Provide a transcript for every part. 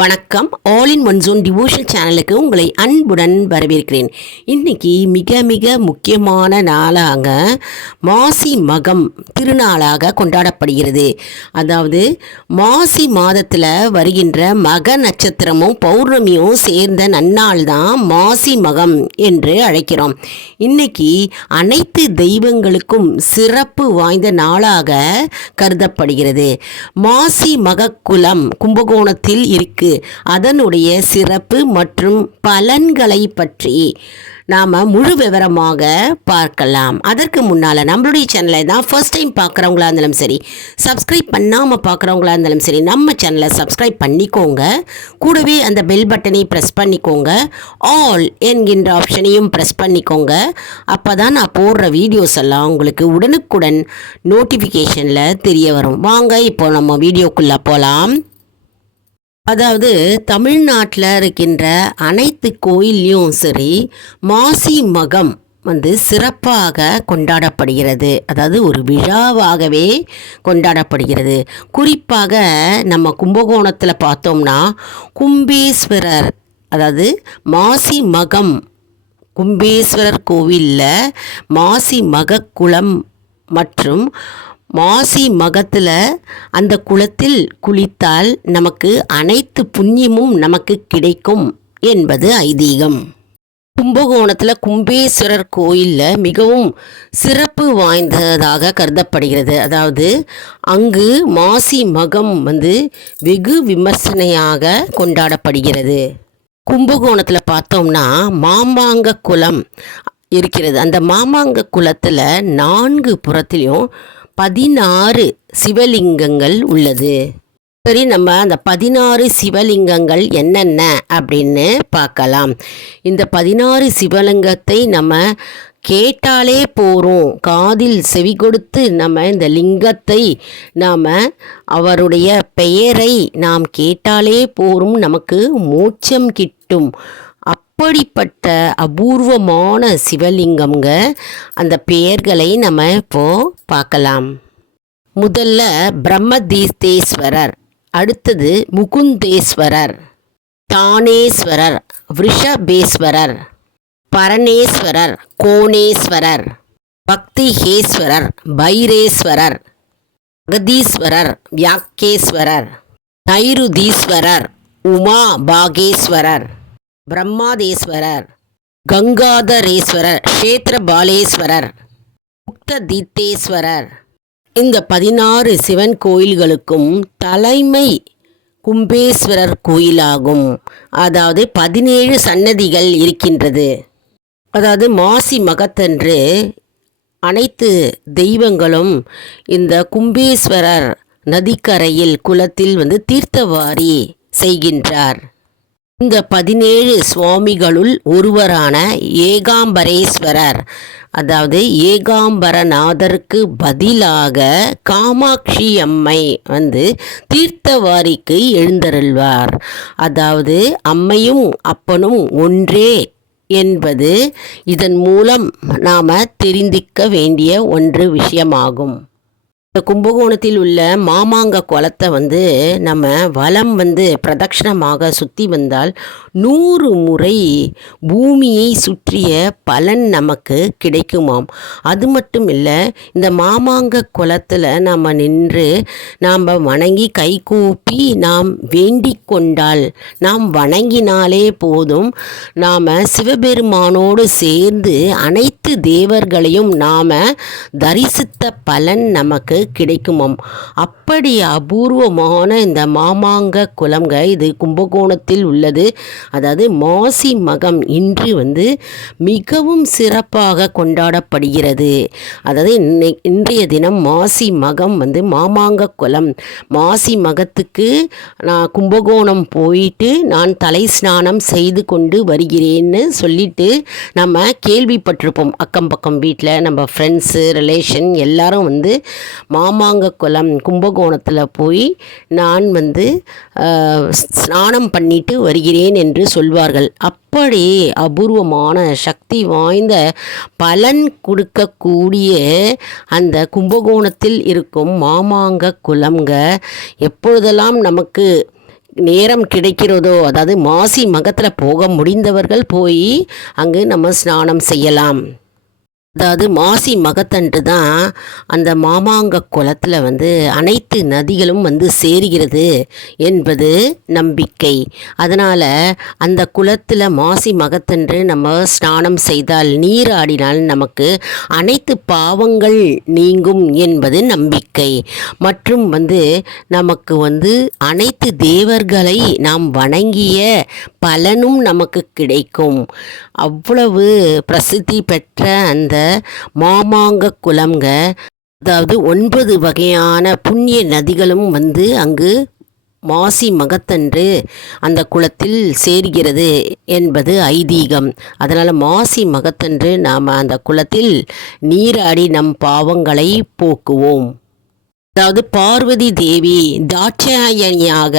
வணக்கம். All in one zone devotion சேனலுக்கு உங்களை அன்புடன் வரவேற்கிறேன். இன்றைக்கி மிக மிக முக்கியமான நாளாக மாசி மகம் திருநாளாக கொண்டாடப்படுகிறது. அதாவது மாசி மாதத்தில் வருகின்ற மக நட்சத்திரமும் பௌர்ணமியும் சேர்ந்த நன்னாள் தான் மாசி மகம் என்று அழைக்கிறோம். இன்றைக்கி அனைத்து தெய்வங்களுக்கும் சிறப்பு வாய்ந்த நாளாக கருதப்படுகிறது. மாசி மகக்குலம் கும்பகோணத்தில் இருக்கு. அதனுடைய சிறப்பு மற்றும் பலன்களை பற்றி நாம் முழு விவரமாக பார்க்கலாம். அதற்கு முன்னால் நம்மளுடைய சேனலை தான் ஃபர்ஸ்ட் டைம் பார்க்குறவங்களா இருந்தாலும் சரி, சப்ஸ்கிரைப் பண்ணாமல் பார்க்குறவங்களா இருந்தாலும் சரி, நம்ம சேனலை சப்ஸ்கிரைப் பண்ணிக்கோங்க. கூடவே அந்த பெல் பட்டனை ப்ரெஸ் பண்ணிக்கோங்க. ஆல் என்கின்ற ஆப்ஷனையும் ப்ரெஸ் பண்ணிக்கோங்க. அப்போ தான் நான் போடுற வீடியோஸ் எல்லாம் உங்களுக்கு உடனுக்குடன் நோட்டிஃபிகேஷனில் தெரிய வரும். வாங்க இப்போ நம்ம வீடியோக்குள்ளே போகலாம். அதாவது தமிழ்நாட்டில் இருக்கின்ற அனைத்து கோயில்லையும் சரி மாசி மகம் சிறப்பாக கொண்டாடப்படுகிறது. அதாவது ஒரு விழாவாகவே கொண்டாடப்படுகிறது. குறிப்பாக நம்ம கும்பகோணத்தில் பார்த்தோம்னா கும்பேஸ்வரர், அதாவது மாசி மகம் கும்பேஸ்வரர் கோவிலில் மாசி மகக்குளம் மற்றும் மாசி மகத்தில் அந்த குளத்தில் குளித்தால் நமக்கு அனைத்து புண்ணியமும் நமக்கு கிடைக்கும் என்பது ஐதீகம். கும்பகோணத்தில் கும்பேஸ்வரர் கோயிலில் மிகவும் சிறப்பு வாய்ந்ததாக கருதப்படுகிறது. அதாவது அங்கு மாசி மகம் வெகு விமர்சனையாக கொண்டாடப்படுகிறது. கும்பகோணத்தில் பார்த்தோம்னா மாமாங்க குளம் இருக்கிறது. அந்த மாமாங்க குளத்தில் 4 புறத்திலையும் 16 சிவலிங்கங்கள் உள்ளது. சரி, நம்ம அந்த 16 சிவலிங்கங்கள் என்னென்ன அப்படின்னு பார்க்கலாம். இந்த 16 சிவலிங்கத்தை நம்ம கேட்டாலே போகிறோம், காதில் செவி கொடுத்து நம்ம இந்த லிங்கத்தை நாம் அவருடைய பெயரை நாம் கேட்டாலே போரும், நமக்கு மோட்சம் கிட்டும். அப்படிப்பட்ட அபூர்வமான சிவலிங்கம்ங்க. அந்த பெயர்களை நம்ம இப்போது பார்க்கலாம். முதல்ல பிரம்மதீர்த்தேஸ்வரர், அடுத்தது முகுந்தேஸ்வரர், தானேஸ்வரர், விருஷபேஸ்வரர், பரணேஸ்வரர், கோணேஸ்வரர், பக்திஹேஸ்வரர், பைரேஸ்வரர், அகதீஸ்வரர், வியாக்கேஸ்வரர், நைருதீஸ்வரர், உமா பாகேஸ்வரர், பிரம்மாதேஸ்வரர், கங்காதரேஸ்வரர், க்ஷேத்திரபாலேஸ்வரர், முக்ததீர்த்தேஸ்வரர். இந்த 16 சிவன் கோயில்களுக்கும் தலைமை கும்பேஸ்வரர் கோயிலாகும். அதாவது 17 சன்னதிகள் இருக்கின்றது. அதாவது மாசி மகத்தன்று அனைத்து தெய்வங்களும் இந்த கும்பேஸ்வரர் நதிக்கரையில் குளத்தில் தீர்த்தவாரி செய்கின்றார். இந்த 17 சுவாமிகளுள் ஒருவரான ஏகாம்பரேஸ்வரர், அதாவது ஏகாம்பரநாதருக்கு பதிலாக காமாட்சி அம்மை தீர்த்தவாரிக்கு எழுந்தருள்வார். அதாவது அம்மையும் அப்பனும் ஒன்றே என்பது இதன் மூலம் நாம் தெரிந்திக்க வேண்டிய ஒன்று விஷயமாகும். கும்பகோணத்தில் உள்ள மாமாங்க குளத்தை நம்ம வலம் பிரதட்சணமாக சுற்றி வந்தால் 100 முறை பூமியை சுற்றிய பலன் நமக்கு கிடைக்குமாம். அது மட்டும் இல்லை, இந்த மாமாங்க குளத்தில் நாம் நின்று நாம் வணங்கி கைகூப்பி நாம் வேண்டிக் கொண்டால், நாம் வணங்கினாலே போதும், நாம் சிவபெருமானோடு சேர்ந்து அனைத்து தேவர்களையும் நாம் தரிசித்த பலன் நமக்கு கிடைக்குமாம். அப்படி அபூர்வமான இந்த மாமாங்க குளம்ங்க இது கும்பகோணத்தில் உள்ளது. அதாவது மாசி மகம் இன்று மிகவும் சிறப்பாக கொண்டாடப்படுகிறது. அதாவது இன்றைய தினம் மாசி மகம் மாமாங்க குளம். மாசி மகத்துக்கு நான் கும்பகோணம் போயிட்டு நான் தலை ஸ்நானம் செய்து கொண்டு வருகிறேன்னு சொல்லிட்டு நம்ம கேள்விப்பட்டிருப்போம். அக்கம் பக்கம் வீட்டில் நம்ம ஃப்ரெண்ட்ஸு ரிலேஷன் எல்லாரும் மாமாங்க குளம் கும்பகோணத்தில் போய் நான் ஸ்நானம் பண்ணிட்டு வருகிறேன் என்று சொல்வார்கள். அப்படி அபூர்வமான சக்தி வாய்ந்த பலன் கொடுக்கக்கூடிய அந்த கும்பகோணத்தில் இருக்கும் மாமாங்க குளம்ங்க எப்பொழுதெல்லாம் நமக்கு நேரம் கிடைக்கிறதோ, அதாவது மாசி மகத்தில் போக முடிந்தவர்கள் போய் அங்கு நம்ம ஸ்நானம் செய்யலாம். அதாவது மாசி மகத்தன்று தான் அந்த மாமாங்க குளத்தில் அனைத்து நதிகளும் சேருகிறது என்பது நம்பிக்கை. அதனால் அந்த குளத்தில் மாசி மகத்தன்று நம்ம ஸ்நானம் செய்தால், நீராடினால் நமக்கு அனைத்து பாவங்கள் நீங்கும் என்பது நம்பிக்கை. மற்றும் நமக்கு அனைத்து தேவர்களை நாம் வணங்கிய பலனும் நமக்கு கிடைக்கும். அவ்வளவு பிரசித்தி பெற்ற அந்த மாமாங்க குளம்ங்க. அதாவது 9 வகையான புண்ணிய நதிகளும் அங்கு மாசி மகத்தன்று அந்த குளத்தில் சேர்கிறது என்பது ஐதீகம். அதனால் மாசி மகத்தன்று நாம் அந்த குளத்தில் நீராடி நம் பாவங்களை போக்குவோம். அதாவது பார்வதி தேவி தாட்சாயணியாக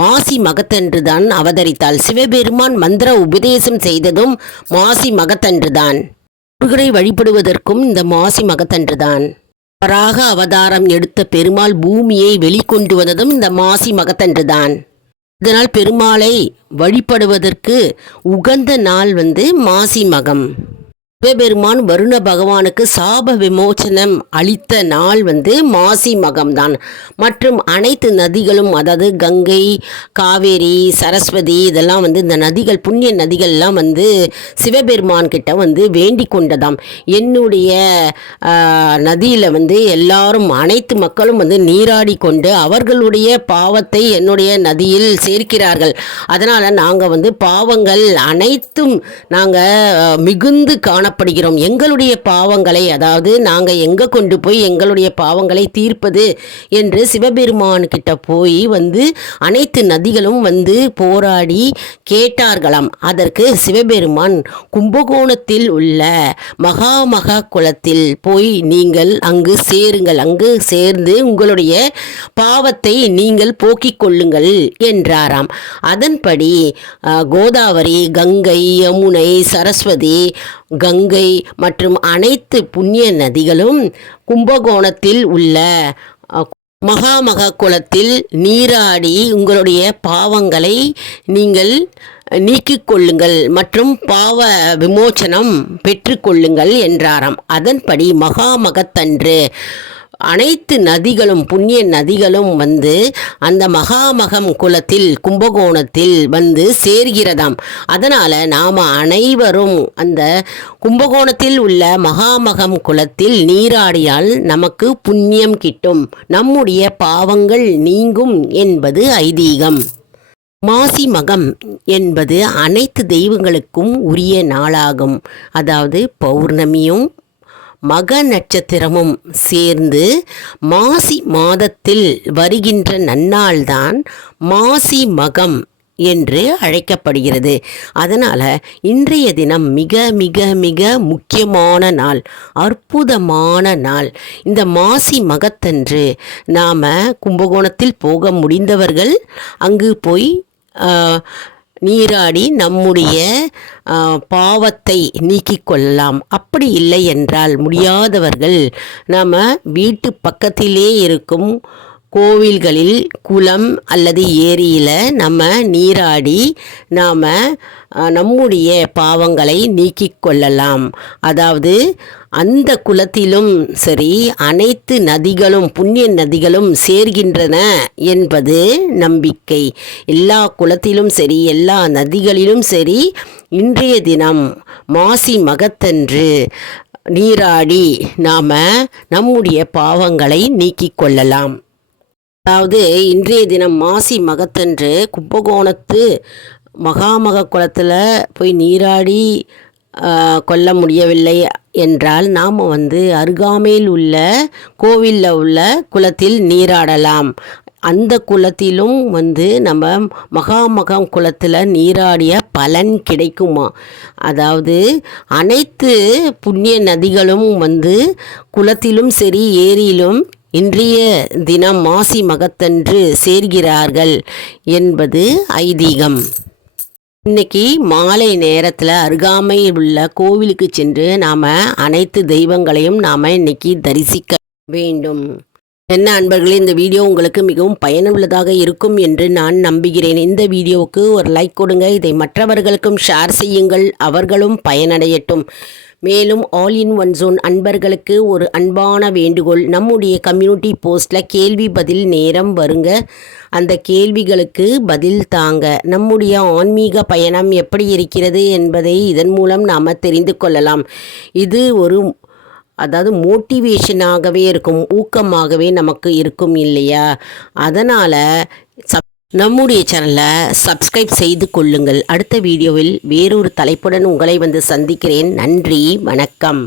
மாசி மகத்தன்று தான் அவதரித்தாள். சிவபெருமான் மந்திர உபதேசம் செய்ததும் மாசி மகத்தன்று தான். முருகனை வழிபடுவதற்கும் இந்த மாசி மகத்தன்று தான். வராக அவதாரம் எடுத்த பெருமாள் பூமியை வெளிக்கொண்டு வந்ததும் இந்த மாசி மகத்தன்று தான். இதனால் பெருமாளை வழிபடுவதற்கு உகந்த நாள் மாசி மகம். சிவபெருமான் வருண பகவானுக்கு சாப விமோச்சனம் அளித்த நாள் மாசி மகம்தான். மற்றும் அனைத்து நதிகளும், அதாவது கங்கை, காவேரி, சரஸ்வதி, இதெல்லாம் இந்த நதிகள், புண்ணிய நதிகள்லாம் சிவபெருமான் கிட்ட வேண்டி கொண்டதாம். என்னுடைய நதியில் எல்லாரும், அனைத்து மக்களும் நீராடி கொண்டு அவர்களுடைய பாவத்தை என்னுடைய நதியில் சேர்க்கிறார்கள். அதனால் நாங்கள் பாவங்கள் அனைத்தும் நாங்கள் மிகுந்து காணப்படுகிறோம். எங்களுடைய பாவங்களை, அதாவது நாங்கள் எங்கே கொண்டு போய் எங்களுடைய பாவங்களை தீர்ப்பது என்று சிவபெருமான் கிட்ட போய் அனைத்து நதிகளும் போராடி கேட்டார்களாம். அதற்கு சிவபெருமான் கும்பகோணத்தில் உள்ள மகாமக குளத்தில் போய் நீங்கள் அங்கு சேருங்கள், அங்கு சேர்ந்து உங்களுடைய பாவத்தை நீங்கள் போக்கிக் கொள்ளுங்கள் என்றாராம். அதன்படி கோதாவரி, கங்கை, யமுனை, சரஸ்வதி, கங்கை மற்றும் அனைத்து புண்ணிய நதிகளும் கும்பகோணத்தில் உள்ள மகாமக குளத்தில் நீராடி உங்களுடைய பாவங்களை நீங்கள் நீக்கிக் கொள்ளுங்கள் மற்றும் பாவ விமோச்சனம் பெற்றுக்கொள்ளுங்கள் என்றாராம். அதன்படி மகாமகத்தன்று அனைத்து நதிகளும், புண்ணிய நதிகளும் அந்த மகாமகம் குளத்தில், கும்பகோணத்தில் சேர்கிறதாம். அதனால் நாம் அனைவரும் அந்த கும்பகோணத்தில் உள்ள மகாமகம் குளத்தில் நீராடியால் நமக்கு புண்ணியம் கிட்டும், நம்முடைய பாவங்கள் நீங்கும் என்பது ஐதீகம். மாசி மகம் என்பது அனைத்து தெய்வங்களுக்கும் உரிய நாளாகும். அதாவது பௌர்ணமியும் மக நட்சத்திரமும் சேர்ந்து மாசி மாதத்தில் வருகின்ற நன்னாள்தான் மாசி மகம் என்று அழைக்கப்படுகிறது. அதனால் இன்றைய தினம் மிக மிக மிக முக்கியமான நாள், அற்புதமான நாள். இந்த மாசி மகத்தன்று நாம் கும்பகோணத்தில் போக முடிந்தவர்கள் அங்கு போய் நீராடி நம்முடைய பாவத்தை நீக்கிக் கொள்ளலாம். அப்படி இல்லை என்றால், முடியாதவர்கள் நம்ம வீட்டு பக்கத்திலே இருக்கும் கோவில்களில் குளம் அல்லது ஏரியில் நம்ம நீராடி நாம் நம்முடைய பாவங்களை நீக்கிக் கொள்ளலாம். அதாவது அந்த குளத்திலும் சரி, அனைத்து நதிகளும், புண்ணிய நதிகளும் சேர்கின்றன என்பது நம்பிக்கை. எல்லா குளத்திலும் சரி, எல்லா நதிகளிலும் சரி, இன்றைய தினம் மாசி மகத்தன்று நீராடி நாம் நம்முடைய பாவங்களை நீக்கிக் கொள்ளலாம். அதாவது இன்றைய தினம் மாசி மகத்தன்று கும்பகோணத்து மகாமக குளத்தில் போய் நீராடி கொள்ள முடியவில்லை என்றால் நாம் அருகாமையில் உள்ள கோவிலில் உள்ள குளத்தில் நீராடலாம். அந்த குளத்திலும் நம்ம மகாமகம் குளத்தில் நீராடிய பலன் கிடைக்குமா? அதாவது அனைத்து புண்ணிய நதிகளும் குளத்திலும் சரி, ஏரியிலும் இன்றைய தினம் மாசி மகத்தன்று சேர்கிறார்கள் என்பது ஐதீகம். இன்னைக்கு மாலை நேரத்தில் அருகாமையில் உள்ள கோவிலுக்கு சென்று நாம் அனைத்து தெய்வங்களையும் நாம் இன்னைக்கு தரிசிக்க வேண்டும். என்ன அன்பர்களே, இந்த வீடியோ உங்களுக்கு மிகவும் பயனுள்ளதாக இருக்கும் என்று நான் நம்புகிறேன். இந்த வீடியோவுக்கு ஒரு லைக் கொடுங்க. இதை மற்றவர்களுக்கும் ஷேர் செய்யுங்கள், அவர்களும் பயனடையட்டும். மேலும் ஆல் இன் ஒன் ஜோன் அன்பர்களுக்கு ஒரு அன்பான வேண்டுகோள். நம்முடைய கம்யூனிட்டி போஸ்ட்டில் கேள்வி பதில் நேரம் வருங்க. அந்த கேள்விகளுக்கு பதில் தாங்க. நம்முடைய ஆன்மீக பயணம் எப்படி இருக்கிறது என்பதை இதன் மூலம் நாம் தெரிந்து கொள்ளலாம். இது ஒரு மோட்டிவேஷனாகவே இருக்கும், ஊக்கமாகவே நமக்கு இருக்கும் இல்லையா? அதனால் நம்முடைய சேனலை சப்ஸ்கிரைப் செய்து கொள்ளுங்கள். அடுத்த வீடியோவில் வேறொரு தலைப்புடன் உங்களை வந்து சந்திக்கிறேன். நன்றி, வணக்கம்.